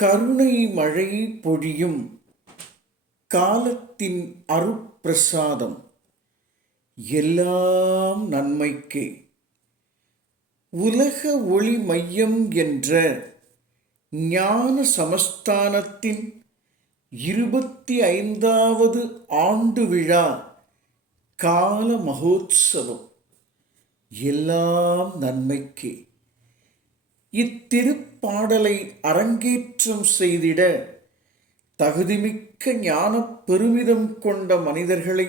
கருணை மழை பொழியும் காலத்தின் அருட்பிரசாதம் எல்லாம் நன்மைக்கே. உலக ஒளி மையம் என்ற ஞான சமஸ்தானத்தின் 25வது ஆண்டு விழா கால மகோத்சவம் எல்லாம் நன்மைக்கே. இத்திருப்பாடலை அரங்கேற்றம் செய்திட தகுதிமிக்க ஞான பெருமிதம் கொண்ட மனிதர்களை,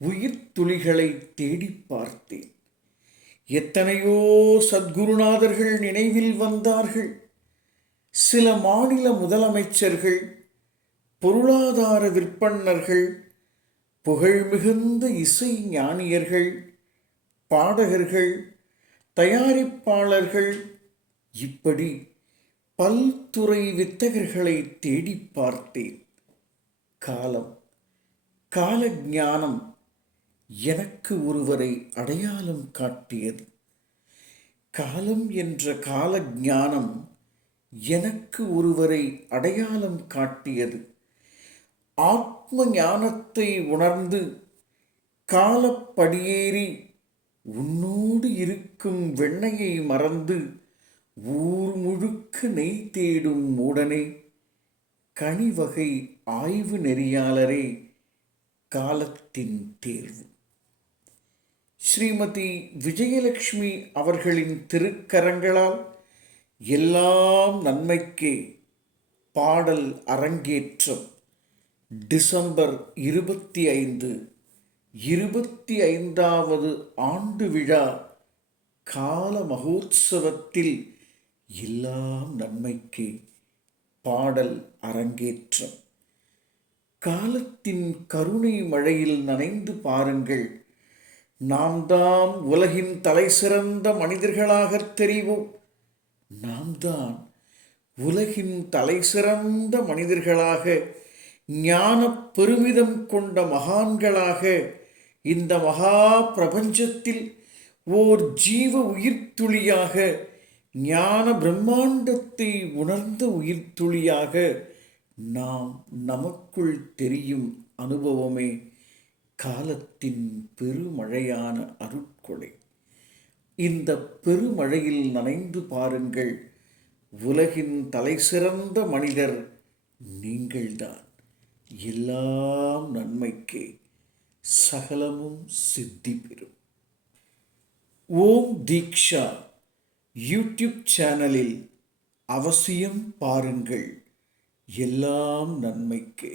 உயிர் துளிகளை தேடி பார்த்தேன். எத்தனையோ சத்குருநாதர்கள் நினைவில் வந்தார்கள். சில மாநில முதலமைச்சர்கள், பொருளாதார விற்பன்னர்கள், புகழ்மிகுந்த இசை ஞானியர்கள், பாடகர்கள், தயாரிப்பாளர்கள், இப்படி பல்துறை வித்தகர்களை தேடி பார்த்தேன். கால ஞானம் எனக்கு ஒருவரை அடையாளம் காட்டியது. காலம் என்ற கால ஞானம் எனக்கு ஒருவரை அடையாளம் காட்டியது. ஆத்ம ஞானத்தை உணர்ந்து காலப்படியேறி உன்னோடு இருக்கும் வெண்ணையை மறந்து ஊர் முழுக்க நெய் தேடும் மூடனே, கனிவகை ஆய்வு நெறியாளரே, காலத்தின் தேர்வு. ஸ்ரீமதி விஜயலட்சுமி அவர்களின் திருக்கரங்களால் எல்லாம் நன்மைக்கே பாடல் அரங்கேற்றம் டிசம்பர் 25 25வது ஆண்டு விழா கால மகோத்சவத்தில் எல்லாம் நன்மைக்கே பாடல் அரங்கேற்றம். காலத்தின் கருணை மழையில் நனைந்து பாருங்கள். நாம் தான் உலகின் தலை சிறந்த மனிதர்களாக தெரிவோம். நாம் தான் உலகின் தலை சிறந்த மனிதர்களாக, ஞான பெருமிதம் கொண்ட மகான்களாக இந்த மகா பிரபஞ்சத்தில் ஓர் ஜீவ உயிர்த்துளியாக, ஞான பிரம்மாண்டத்தை உணர்ந்த உயிர்த்துளியாக நாம் நமக்குள் தெரியும் அனுபவமே காலத்தின் பெருமழையான அருட்கொடை. இந்த பெருமழையில் நனைந்து பாருங்கள். உலகின் தலை சிறந்த மனிதர் நீங்கள்தான். எல்லாம் நன்மைக்கே, சகலமும் சித்தி பெறும். ஓம் தீக்ஷா யூடியூப் சேனலில் அவசியம் பாருங்கள். எல்லாம் நன்மைக்கே.